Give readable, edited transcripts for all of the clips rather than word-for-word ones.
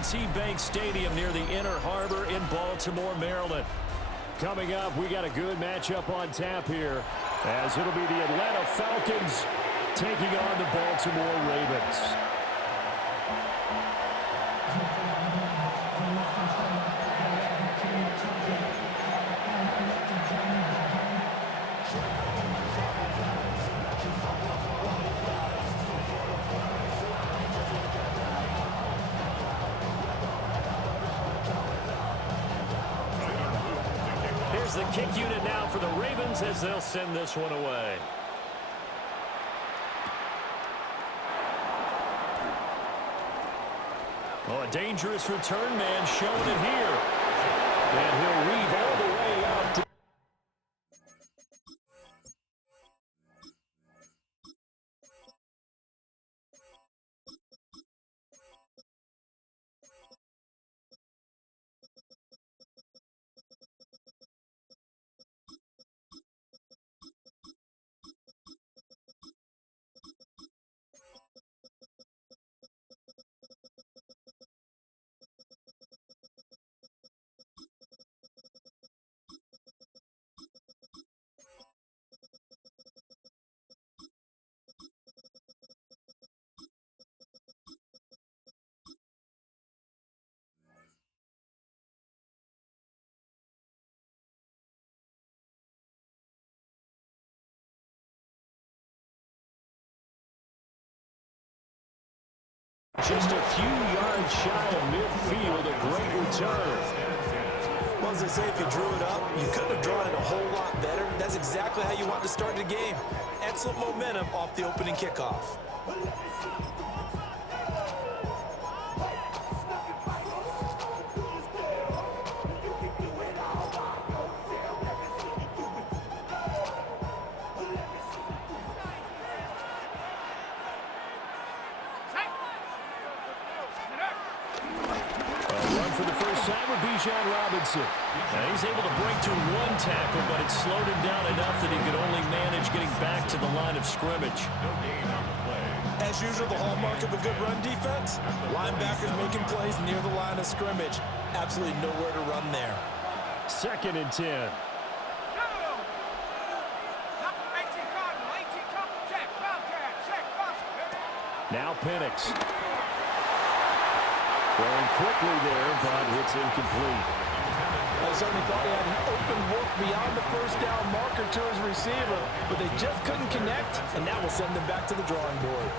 M&T Bank Stadium near the Inner Harbor in Baltimore, Maryland. Coming up, we got a good matchup on tap here, as it'll be the Atlanta Falcons taking on the Baltimore Ravens. Here's the kick unit now for the Ravens as they'll send this one away. Oh, a dangerous return man showing it here. And he'll weave all the way out to just a few yards shy of midfield. A great return. Well, as I say, if you drew it up, you couldn't have drawn it a whole lot better. That's exactly how you want to start the game. Excellent momentum off the opening kickoff. Now he's able to break through one tackle, but it slowed him down enough that he could only manage getting back to the line of scrimmage. As usual, the hallmark of a good run defense, linebackers making plays near the line of scrimmage. Absolutely nowhere to run there. 2nd and 10. Now Penix. Throwing quickly there, but it's incomplete. I certainly thought he had an open look beyond the first down marker to his receiver, but they just couldn't connect, and that will send them back to the drawing board.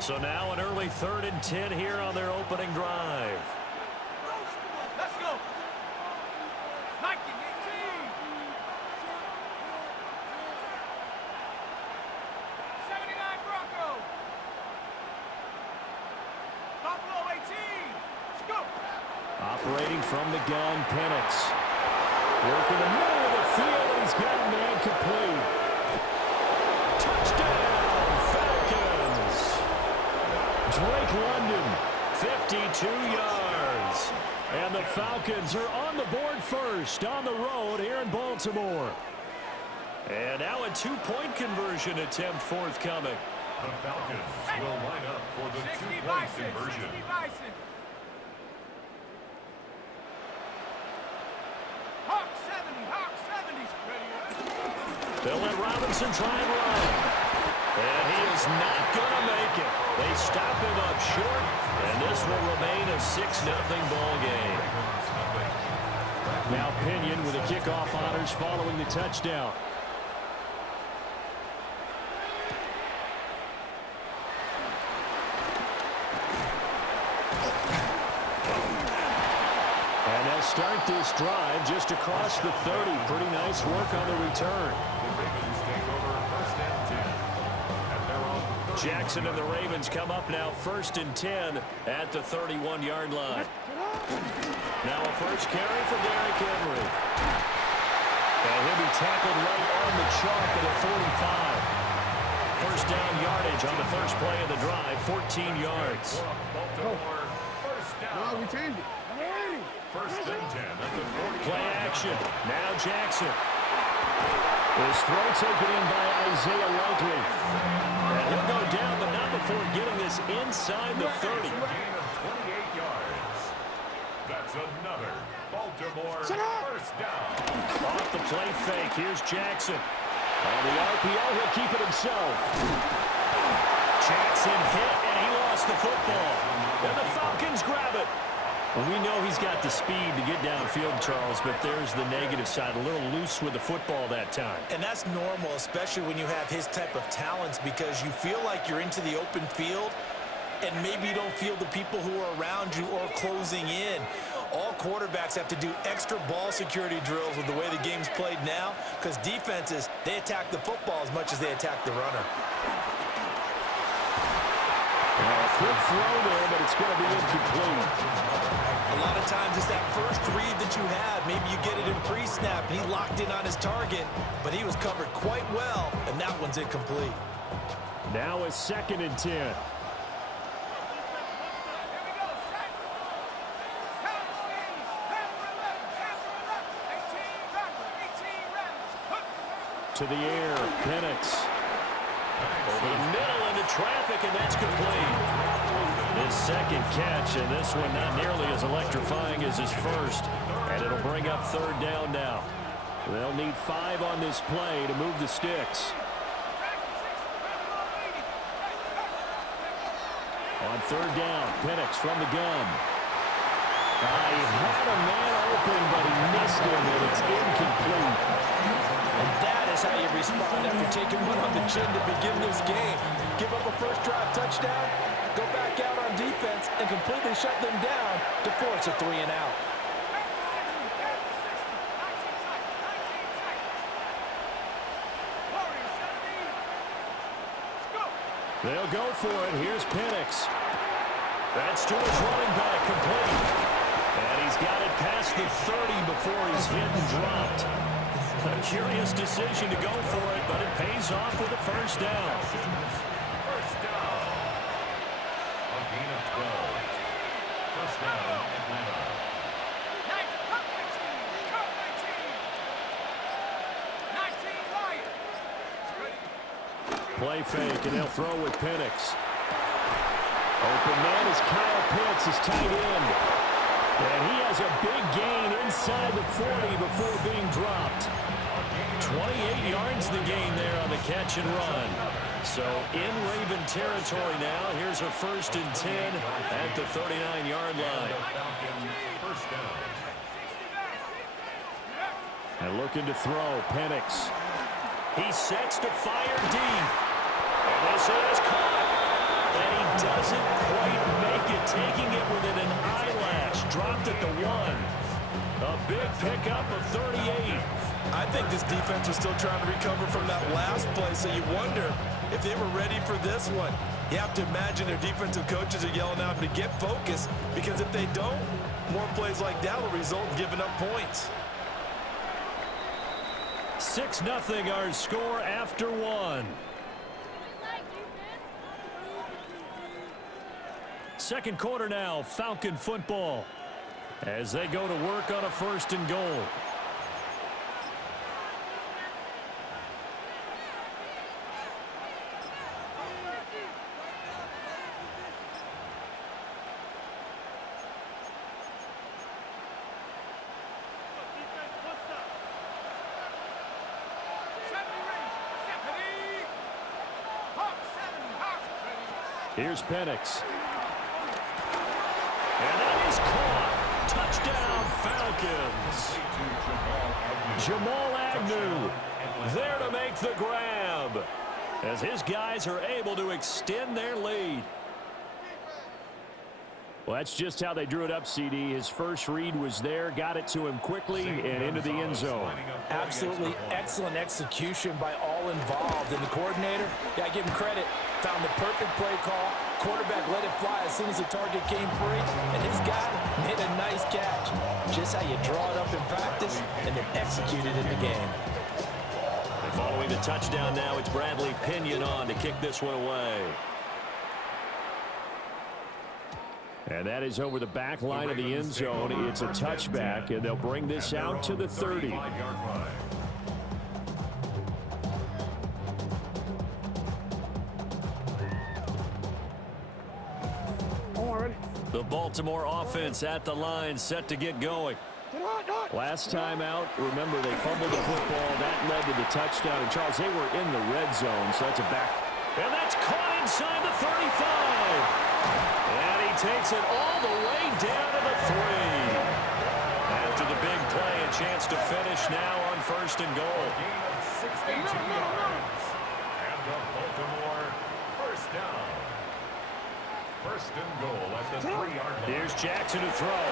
So now an early 3rd and 10 here on their opening drive. Let's go. Operating from the gun, Penix. Working the middle of the field, and he's got a man complete. Touchdown, Falcons! Drake London, 52 yards. And the Falcons are on the board first on the road here in Baltimore. And now a two-point conversion attempt forthcoming. The Falcons will line up for the two-point conversion. They'll let Robinson try and run. And he is not going to make it. They stop him up short, and this will remain a 6-0 ball game. Now Pinion with the kickoff honors following the touchdown. And they'll start this drive just across the 30. Pretty nice work on the return. Jackson and the Ravens come up now 1st and 10 at the 31-yard line. Now a first carry for Derrick Henry. And he'll be tackled right on the chalk at a 45. First down yardage on the first play of the drive, 14 yards. No, we changed it. First and 10 at the 40. Play action. Now Jackson. His throw taken in by Isaiah Likely. fake. Here's Jackson. On the RPO, he'll keep it himself. Jackson hit, and he lost the football. And the Falcons grab it. Well, we know he's got the speed to get downfield, Charles, but there's the negative side. A little loose with the football that time. And that's normal, especially when you have his type of talents, because you feel like you're into the open field, and maybe you don't feel the people who are around you or closing in. All quarterbacks have to do extra ball security drills with the way the game's played now, because defenses, they attack the football as much as they attack the runner. Quick throw there, but it's going to be incomplete. A lot of times it's that first read that you have. Maybe you get it in pre-snap, and he locked in on his target, but he was covered quite well, and that one's incomplete. Now a 2nd and 10. To the air, Penix. Over the middle into traffic, and that's complete. His 2nd catch, and this one not nearly as electrifying as his first. And it'll bring up 3rd down now. They'll need 5 on this play to move the sticks. On 3rd down, Penix from the gun. He had a man open, but he missed him, and it's incomplete. And that is how you respond after taking one on the chin to begin this game. Give up a first drive touchdown, go back out on defense, and completely shut them down to force a 3-and-out. They'll go for it. Here's Penix. That's to his running back, complete. And he's got it past the 30 before he's hit and dropped. A curious decision to go for it, but it pays off with a first down. First down. A gain of 12. First down, Atlanta. Play fake, and they'll throw with Penix. Open man is Kyle Pitts, his tight end. And he has a big gain inside the 40 before being dropped. 28 yards the gain there on the catch and run. So in Raven territory now. Here's a 1st and 10 at the 39-yard line. First down. And looking to throw, Penix. He sets to fire deep. And this is caught. And he doesn't quite make it, taking it within an eyelash. Dropped at the 1. A big pickup of 38. I think this defense was still trying to recover from that last play, so you wonder if they were ready for this one. You have to imagine their defensive coaches are yelling at them to get focused, because if they don't, more plays like that will result in giving up points. 6-0 our score after 1. Second quarter now, Falcon football, as they go to work on a 1st and goal. Here's Penix. And that is caught. Touchdown, Falcons. Jamal Agnew there to make the grab, as his guys are able to extend their lead. Well, that's just how they drew it up, CD. His first read was there, got it to him quickly, and into the end zone. Absolutely excellent execution by all involved. And the coordinator, got to give him credit, found the perfect play call. Quarterback let it fly as soon as the target came free, and his guy made a nice catch. Just how you draw it up in practice and then execute it in the game. And following the touchdown now, it's Bradley Pinion on to kick this one away. And that is over the back line of the end zone. It's a touchback, and they'll bring this out to the 30. The Baltimore offense at the line, set to get going. Last time out, remember they fumbled the football. That led to the touchdown. And Charles, they were in the red zone, so that's a back. And that's caught inside the 35. And he takes it all the way down to the 3. After the big play, a chance to finish now on 1st and goal. Gain of 62 yards. And the Baltimore first down. 1st and goal at the 3-yard line. Here's Jackson to throw.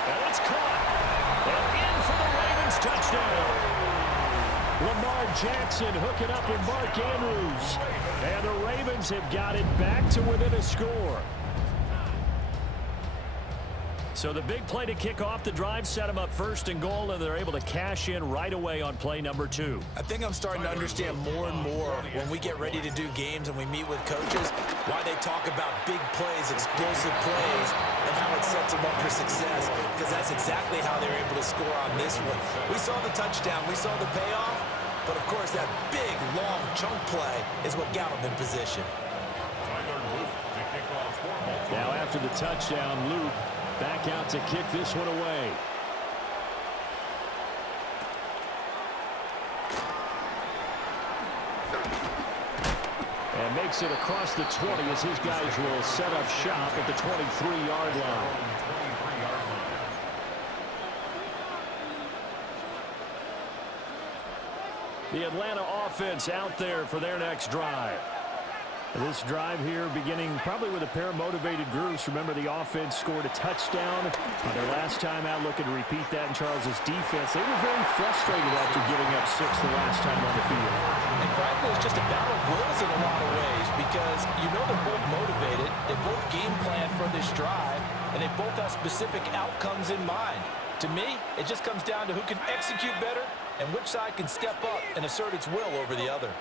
And it's caught. And in for the Ravens touchdown. Lamar Jackson hooking up with Mark Andrews. And the Ravens have got it back to within a score. So the big play to kick off the drive set them up 1st and goal, and they're able to cash in right away on play number 2. I think I'm starting to understand more and more when we get ready to do games and we meet with coaches why they talk about big plays, explosive plays, and how it sets them up for success, because that's exactly how they're able to score on this one. We saw the touchdown, we saw the payoff, but of course that big, long chunk play is what got them in position. Now after the touchdown, Luke back out to kick this one away. And makes it across the 20 as his guys will set up shop at the 23-yard line. The Atlanta offense out there for their next drive. This drive here beginning probably with a pair of motivated groups. Remember, the offense scored a touchdown on their last time out, looking to repeat that in Charles's defense. They were very frustrated after giving up 6 the last time on the field. And frankly, it's just a battle of wills in a lot of ways, because you know they're both motivated, they both game plan for this drive, and they both have specific outcomes in mind. To me, it just comes down to who can execute better and which side can step up and assert its will over the other.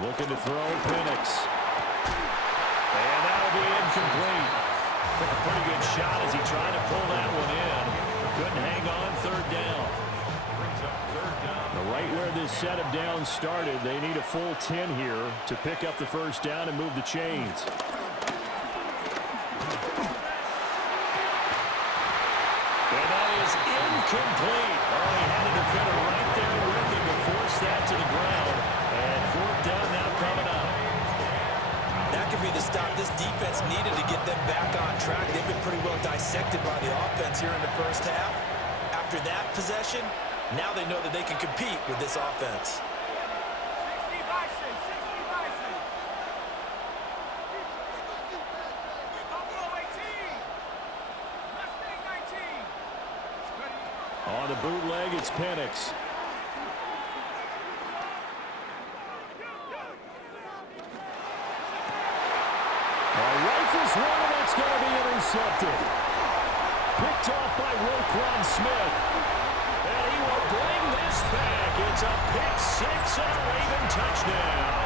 Looking to throw, Penix. And that'll be incomplete. Took a pretty good shot as he tried to pull that one in. Couldn't hang on 3rd down. Right where this set of downs started, they need a full 10 here to pick up the 1st down and move the chains. And that is incomplete. Oh, he had a defender right there with him to force that to the ground. And 4th down now coming up. That could be the stop this defense needed to get them back on track. They've been pretty well dissected by the offense here in the 1st half. After that possession, now they know that they can compete with this offense. 60 Bison, 60 Bison. Buffalo 18. Mustang 19. On the bootleg, it's Penix. Rifles one, and that's going to be intercepted. Picked off by Roquan Smith. And he will bring this back. It's a pick 6 and a Raven touchdown.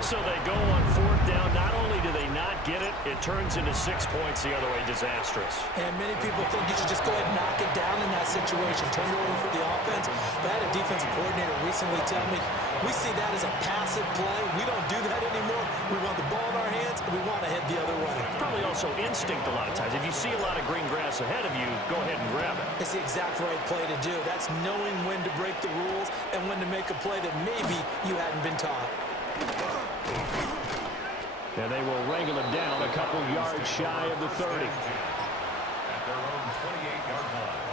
So they go on 4th down. Not only do they not get it, it turns into 6 points the other way. Disastrous. And many people think you should just go ahead and knock it down in that situation. Turn it over for the offense. But I had a defensive coordinator recently tell me, we see that as a passive play. We don't do that anymore. We want the ball in our hands, and we want to head the other way. Probably also instinct a lot of times. If you see a lot of green grass ahead of you, go ahead and grab it. It's the exact right play to do. That's knowing when to break the rules and when to make a play that maybe you hadn't been taught. And they will wrangle it down a couple yards shy of the 30. At their own 28-yard line.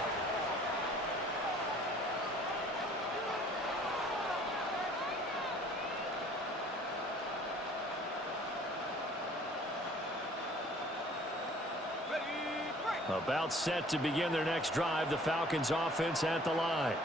About set to begin their next drive, the Falcons offense at the line.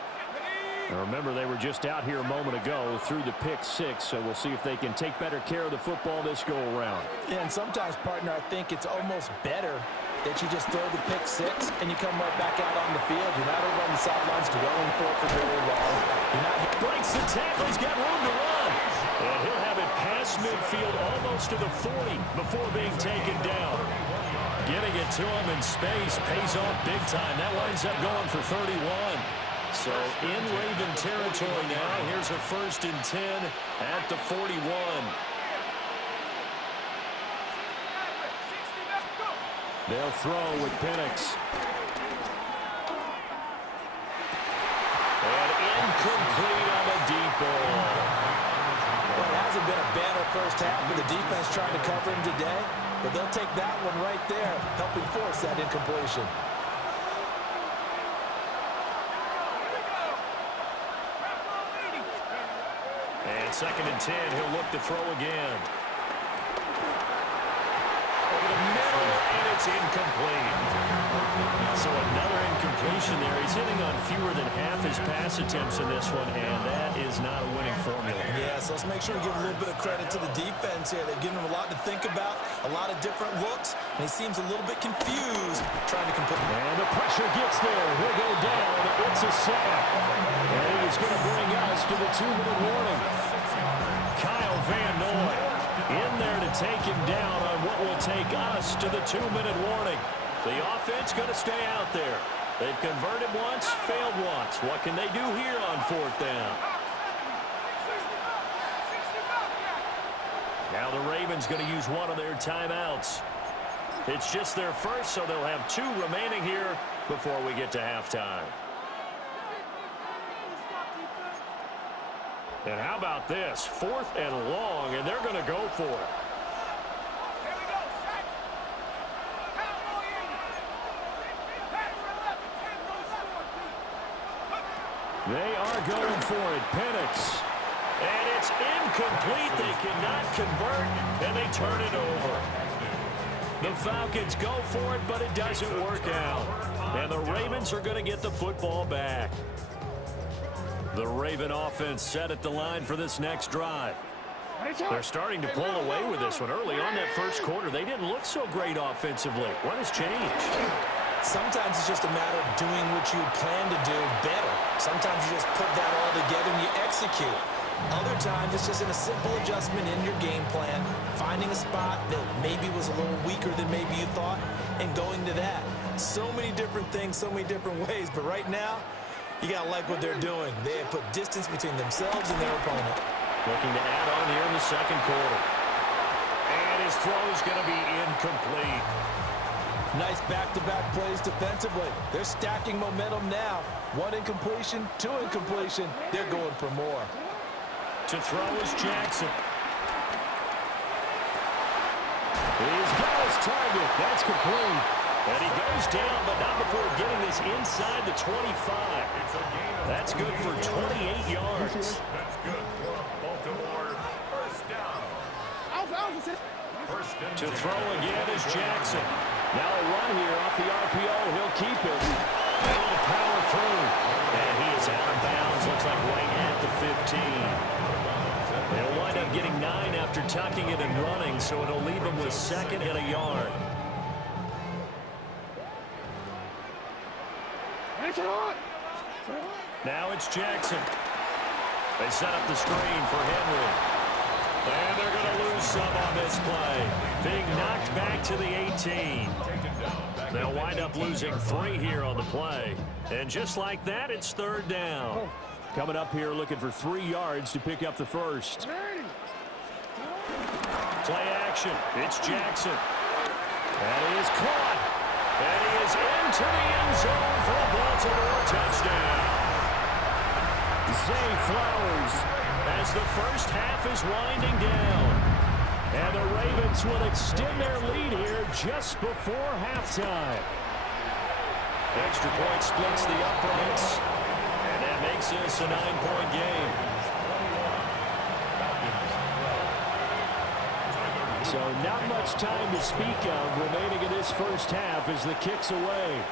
Now remember, they were just out here a moment ago through the pick 6, so we'll see if they can take better care of the football this go-around. Yeah, and sometimes, partner, I think it's almost better that you just throw the pick 6 and you come right back out on the field. You're not over on the sidelines dwelling for it for very long. You're not breaks the tackle. He's got room to run. And he'll have it past midfield almost to the 40 before being taken down. Getting it to him in space pays off big time. That winds up going for 31. So in Raven territory now. Here's a 1st and 10 at the 41. They'll throw with Penix. And incomplete on the deep ball. Well, it hasn't been a banner first half with the defense trying to cover him today, but they'll take that one right there, helping force that incompletion. And 2nd and 10, he'll look to throw again. Over the middle, and it's incomplete. So another incompletion there. He's hitting on fewer than half his pass attempts in this one, and that is not a winning formula. Yeah, so let's make sure we give a little bit of credit to the defense here. They're giving him a lot to think about, a lot of different looks, and he seems a little bit confused trying to complete. And the pressure gets there. He'll go down. It's a sack. And he's going to bring us to the 2-minute warning. Kyle Van Noy in there to take him down on what will take us to the 2-minute warning. The offense going to stay out there. They've converted once, failed once. What can they do here on 4th down? Now the Ravens going to use one of their timeouts. It's just their first, so they'll have 2 remaining here before we get to halftime. And how about this? 4th and long, and they're going to go for it. They are going for it. Penix. And it's incomplete. They cannot convert, and they turn it over. The Falcons go for it, but it doesn't work out. And the Ravens are going to get the football back. The Raven offense set at the line for this next drive. They're starting to pull away with this one. Early on that first quarter, they didn't look so great offensively. What has changed? Sometimes it's just a matter of doing what you plan to do better. Sometimes you just put that all together and you execute. Other times it's just in a simple adjustment in your game plan, finding a spot that maybe was a little weaker than maybe you thought, and going to that. So many different things, so many different ways, but right now, you got to like what they're doing. They have put distance between themselves and their opponent. Looking to add on here in the second quarter. And his throw is going to be incomplete. Nice back-to-back plays defensively. They're stacking momentum now. 1 incompletion, 2 incompletion. They're going for more. To throw is Jackson. He's got his target. That's complete. And he goes down, but not before getting this inside the 25. That's good for 28 yards. That's good for Baltimore. First down. To throw again is Jackson. Now a run here off the RPO. He'll keep it. Able to power through. And he is out of bounds. Looks like right at the 15. They'll wind up getting 9 after tucking it and running, so it'll leave him with 2nd and a yard. Now it's Jackson. They set up the screen for Henry. And they're going to lose some on this play. Being knocked back to the 18. They'll wind up losing 3 here on the play. And just like that, it's 3rd down. Coming up here looking for 3 yards to pick up the first. Play action. It's Jackson. And he is caught. And he is into the end zone for a Baltimore touchdown. Zay Flowers as the first half is winding down. And the Ravens will extend their lead here just before halftime. Extra point splits the uprights. And that makes this a 9-point game. So not much time to speak of remaining in this first half as the kick's away.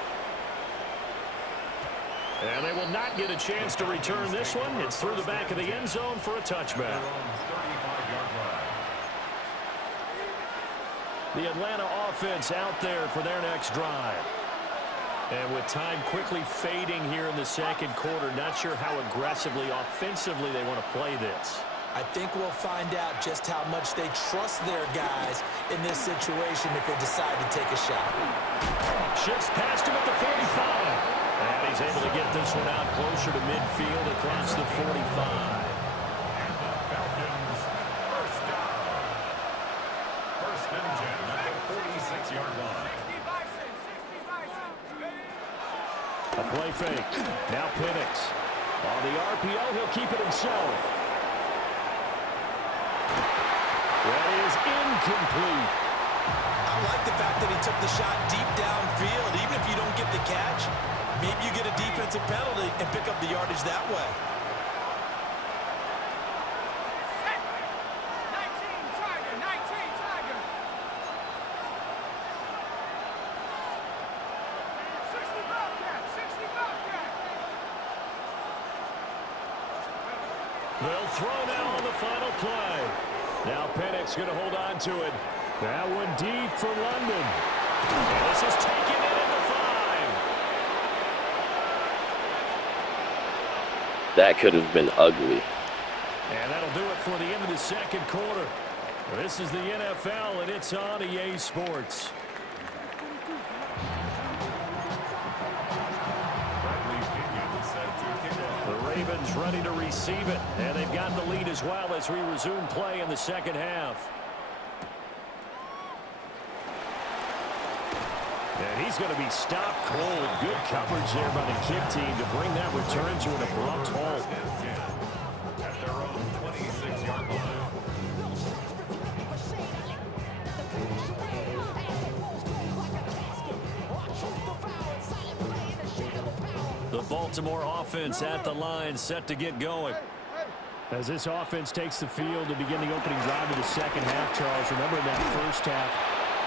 And they will not get a chance to return this one. It's through the back of the end zone for a touchback. The Atlanta offense out there for their next drive. And with time quickly fading here in the second quarter, not sure how aggressively, offensively they want to play this. I think we'll find out just how much they trust their guys in this situation if they decide to take a shot. Shifts past him at the 45. And he's able to get this one out closer to midfield across the 45. And the Falcons, first down. 1st and 10 at the 46-yard line. A play fake. Now Penix. On the RPO, he'll keep it himself. That is incomplete. I like the fact that he took the shot deep downfield. Even if you don't get the catch, maybe you get a defensive penalty and pick up the yardage that way. 19 Tiger, 19 Tiger. 60 Bobcat, 60 Bobcat. They'll throw now on the final play. Now Penix going to hold on to it. That one deep for London. And this is taken in at the 5. That could have been ugly. And that'll do it for the end of the second quarter. This is the NFL, and it's on EA Sports. The Ravens ready to receive it, and they've got the lead as well as we resume play in the second half. And he's going to be stopped cold. Good coverage there by the kick team to bring that return to an abrupt halt. At their own 26-yard line. The Baltimore offense at the line, set to get going. As this offense takes the field to begin the opening drive of the second half, Charles, remember that first half,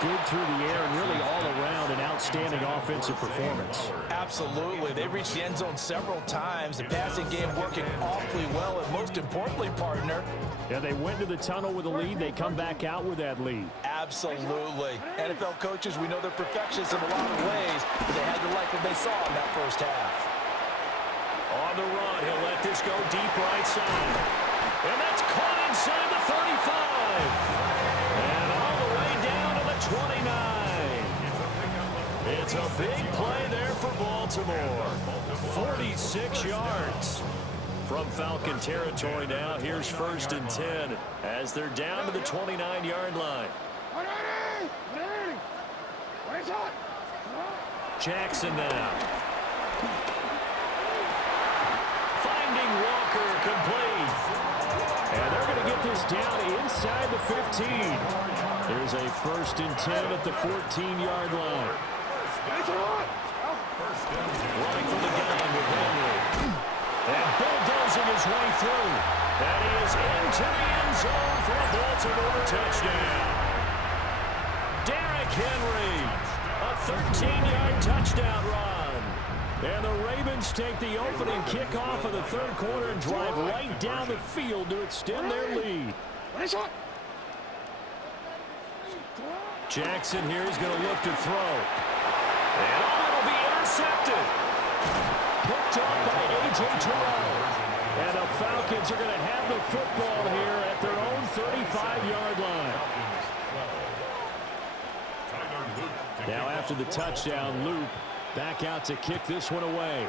good through the air and really all around an outstanding offensive performance. Absolutely. They reached the end zone several times. The passing game working awfully well, and most importantly, partner. Yeah, they went to the tunnel with a lead. They come back out with that lead. Absolutely. NFL coaches, we know they're perfectionists in a lot of ways, but they had to like what they saw in that first half. On the run, he'll let this go deep right side. And that's caught inside the 35. And all the way down to the 29. It's a big play there for Baltimore. 46 yards. From Falcon territory now, here's 1st and 10 as they're down to the 29-yard line. Jackson now. Finding Walker complete. And they're going to get this down inside the 15. There's a 1st and 10 at the 14-yard line. Running from the gun with Henry. And bulldozing his way through. And he is into the end zone for a Baltimore touchdown. Derrick Henry, a 13-yard touchdown run. And the Ravens take the opening kickoff of the third quarter and drive right down the field to extend their lead. Jackson here is going to look to throw. And it'll be intercepted. Picked up by A.J. Terrell. And the Falcons are going to have the football here at their own 35-yard line. Now after the touchdown, Luke back out to kick this one away.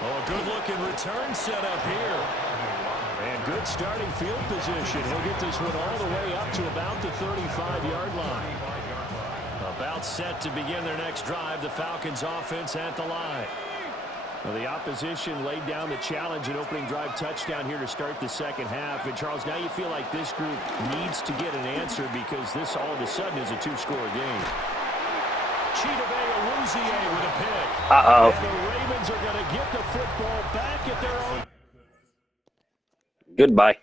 Oh, a good-looking return set up here. And good starting field position. He'll get this one all the way up to about the 35-yard line. About set to begin their next drive. The Falcons offense at the line. Well, the opposition laid down the challenge and opening drive touchdown here to start the second half. And, Charles, now you feel like this group needs to get an answer because this all of a sudden is a two-score game. Chidobe Awuzie with a pick. Uh-oh. And the Ravens are going to get the football back at their own. Goodbye.